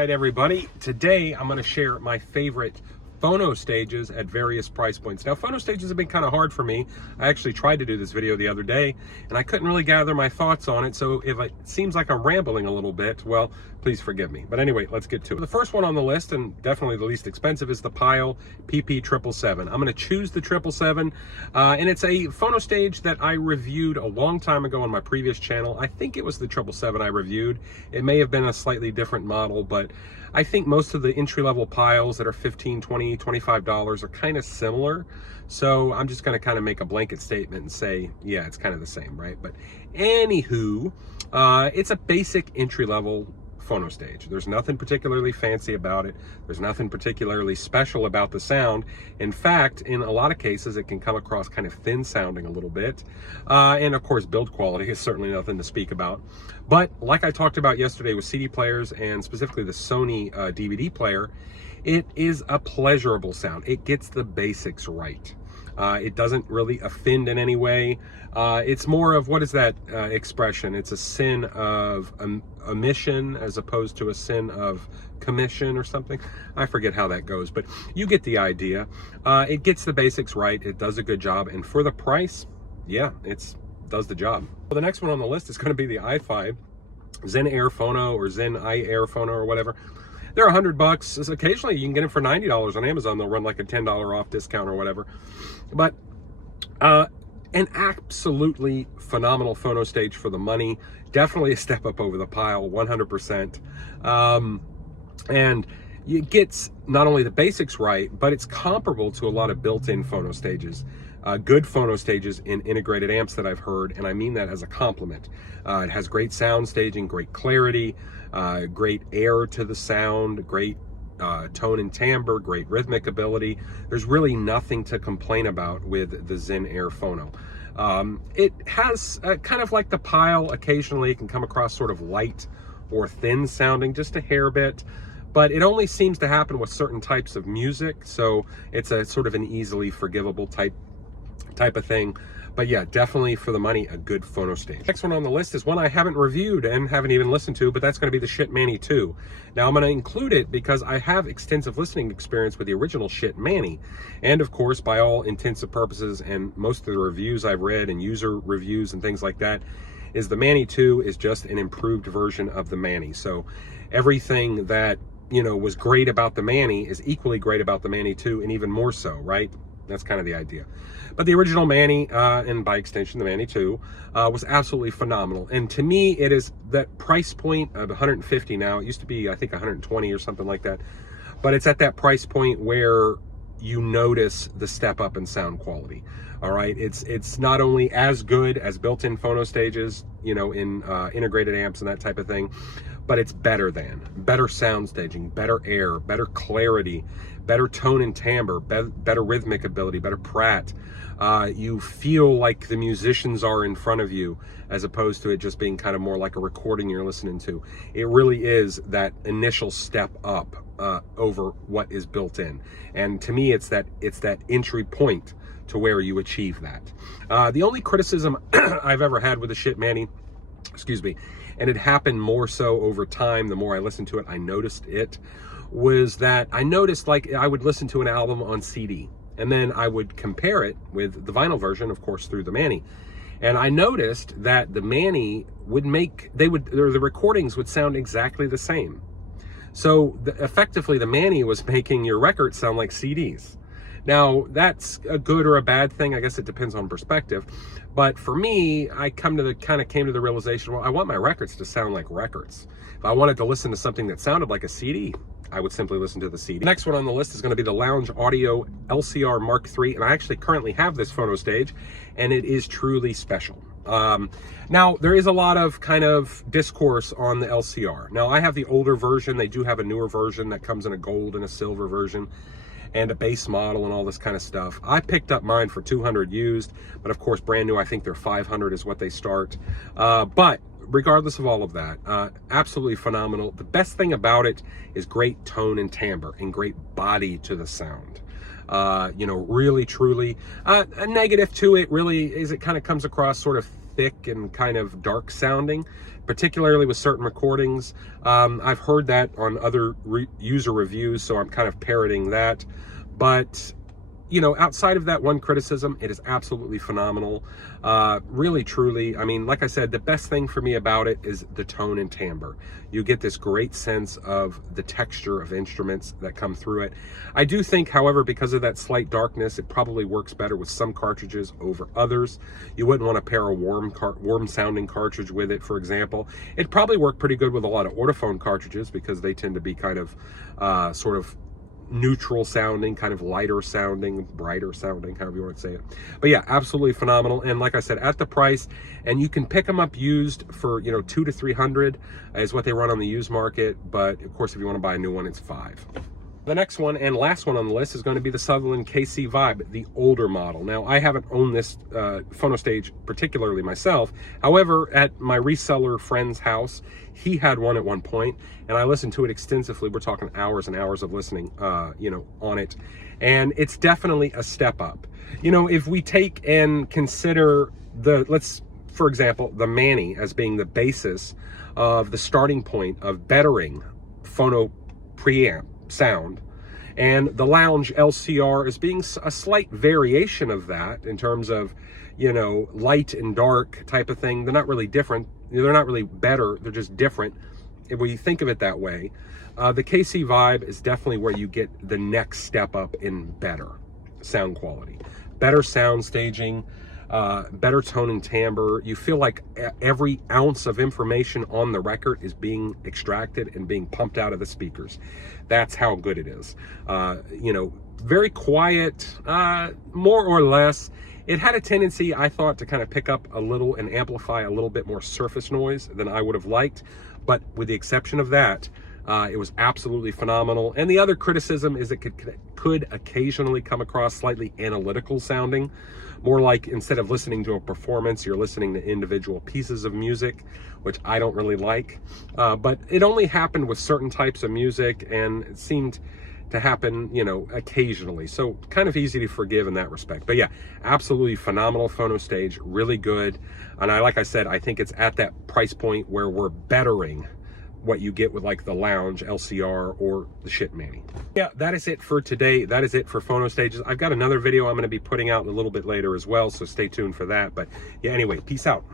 right, everybody. Today, I'm going to share my favorite phono stages at various price points. Now, phono stages have been kind of hard for me. I actually tried to do this video the other day, and I couldn't really gather my thoughts on it. So if it seems like I'm rambling a little bit, well, please forgive me. But anyway, let's get to it. The first one on the list, and definitely the least expensive, is the Pyle PP777. I'm going to choose the 777, and it's a phono stage that I reviewed a long time ago on my previous channel. I think it was the 777 I reviewed. It may have been a slightly different model, but I think most of the entry-level Pyles that are $15, $20, $25 are kind of similar. So I'm just going to kind of make a blanket statement and say, yeah, it's kind of the same, right? But anywho, it's a basic entry-level phono stage. There's nothing particularly fancy about it. There's nothing particularly special about the sound. In fact, in a lot of cases, it can come across kind of thin sounding a little bit. And of course, build quality is certainly nothing to speak about. But like I talked about yesterday with CD players and specifically the Sony DVD player, it is a pleasurable sound. It gets the basics right. It doesn't really offend in any way. It's more of, what is that expression? It's a sin of omission as opposed to a sin of commission or something. I forget how that goes, but you get the idea. It gets the basics right. It does a good job. And for the price, yeah, it does the job. Well, the next one on the list is going to be the i5 Zen Air Phono or Zen iAir Phono or whatever. They're $100. Occasionally you can get them for $90 on Amazon. They'll run like a $10 off discount or whatever. But an absolutely phenomenal phono stage for the money. Definitely a step up over the Pyle, 100%. And it gets not only the basics right, but it's comparable to a lot of built-in phono stages. Good phono stages in integrated amps that I've heard, and I mean that as a compliment. It has great sound staging, great clarity, great air to the sound, great tone and timbre, great rhythmic ability. There's really nothing to complain about with the Zen Air Phono. It has kind of like the Pyle, occasionally it can come across sort of light or thin sounding, just a hair bit, but it only seems to happen with certain types of music, so it's a sort of an easily forgivable type of thing. But yeah, definitely for the money, a good phono stage. Next one on the list is one I haven't reviewed and haven't even listened to, but that's going to be the Schitt Manny 2. Now I'm going to include it because I have extensive listening experience with the original Schitt Manny. And of course, by all intents and purposes, and most of the reviews I've read and user reviews and things like that, is the Manny 2 is just an improved version of the Manny. So everything that, you know, was great about the Manny is equally great about the Manny 2, and even more so, right? That's kind of the idea. But the original Manny, and by extension the Manny 2, was absolutely phenomenal. And to me, it is that price point of 150 now. It used to be, I think, 120 or something like that. But it's at that price point where you notice the step up in sound quality. All right, it's not only as good as built-in phono stages, you know, in integrated amps and that type of thing, but it's better than. Better sound staging, better air, better clarity, better tone and timbre, better rhythmic ability, better prat. You feel like the musicians are in front of you, as opposed to it just being kind of more like a recording you're listening to. It really is that initial step up over what is built in. And to me, it's that entry point to where you achieve that. The only criticism I've ever had with the Schitt Manny, excuse me, and it happened more so over time, the more I listened to it, I noticed it, was that I noticed, like, I would listen to an album on CD, and then I would compare it with the vinyl version, of course, through the Manny. And I noticed that the Manny would the recordings would sound exactly the same. So effectively, the Manny was making your records sound like CDs. Now, that's a good or a bad thing. I guess it depends on perspective. But for me, I came to the realization, well, I want my records to sound like records. If I wanted to listen to something that sounded like a CD, I would simply listen to the CD. Next one on the list is going to be the Lounge Audio LCR Mark III, and I actually currently have this phono stage, and it is truly special. Now, there is a lot of kind of discourse on the LCR. Now, I have the older version. They do have a newer version that comes in a gold and a silver version, and a base model and all this kind of stuff. I picked up mine for $200 used, but of course, brand new, I think they're $500 is what they start. But regardless of all of that, absolutely phenomenal. The best thing about it is great tone and timbre and great body to the sound. You know, really, truly. A negative to it really is it kind of comes across sort of thick and kind of dark sounding, particularly with certain recordings. I've heard that on other user reviews, so I'm kind of parroting that. But you know, outside of that one criticism, it is absolutely phenomenal. Really, truly, I mean, like I said, the best thing for me about it is the tone and timbre. You get this great sense of the texture of instruments that come through it. I do think, however, because of that slight darkness, it probably works better with some cartridges over others. You wouldn't want to pair a warm sounding cartridge with it, for example. It'd probably work pretty good with a lot of Ortophone cartridges because they tend to be kind of sort of neutral sounding, kind of lighter sounding, brighter sounding, however you want to say it. But yeah, absolutely phenomenal. And like I said, at the price, and you can pick them up used for, you know, $200 to $300 is what they run on the used market. But of course, if you want to buy a new one, it's $5. The next one and last one on the list is going to be the Sutherland KC Vibe, the older model. Now, I haven't owned this Phono stage particularly myself. However, at my reseller friend's house, he had one at one point, and I listened to it extensively. We're talking hours and hours of listening, you know, on it. And it's definitely a step up. You know, if we take and consider for example, the Manny as being the basis of the starting point of bettering Phono preamp sound, and the Lounge LCR is being a slight variation of that in terms of, you know, light and dark type of thing. They're not really different. They're not really better. They're just different if we think of it that way. The KC Vibe is definitely where you get the next step up in better sound quality, better sound staging, better tone and timbre. You feel like every ounce of information on the record is being extracted and being pumped out of the speakers. That's how good it is. You know, very quiet, more or less. It had a tendency, I thought, to kind of pick up a little and amplify a little bit more surface noise than I would have liked. But with the exception of that, it was absolutely phenomenal. And the other criticism is it could occasionally come across slightly analytical sounding, more like instead of listening to a performance, you're listening to individual pieces of music, which I don't really like. But it only happened with certain types of music, and it seemed to happen, you know, occasionally. So kind of easy to forgive in that respect. But yeah, absolutely phenomenal Phono stage, really good. And like I said, I think it's at that price point where we're bettering what you get with like the Lounge LCR or the Schitt Manny. Yeah, that is it for today. That is it for Phono stages. I've got another video I'm going to be putting out a little bit later as well, so stay tuned for that. But yeah, anyway, peace out.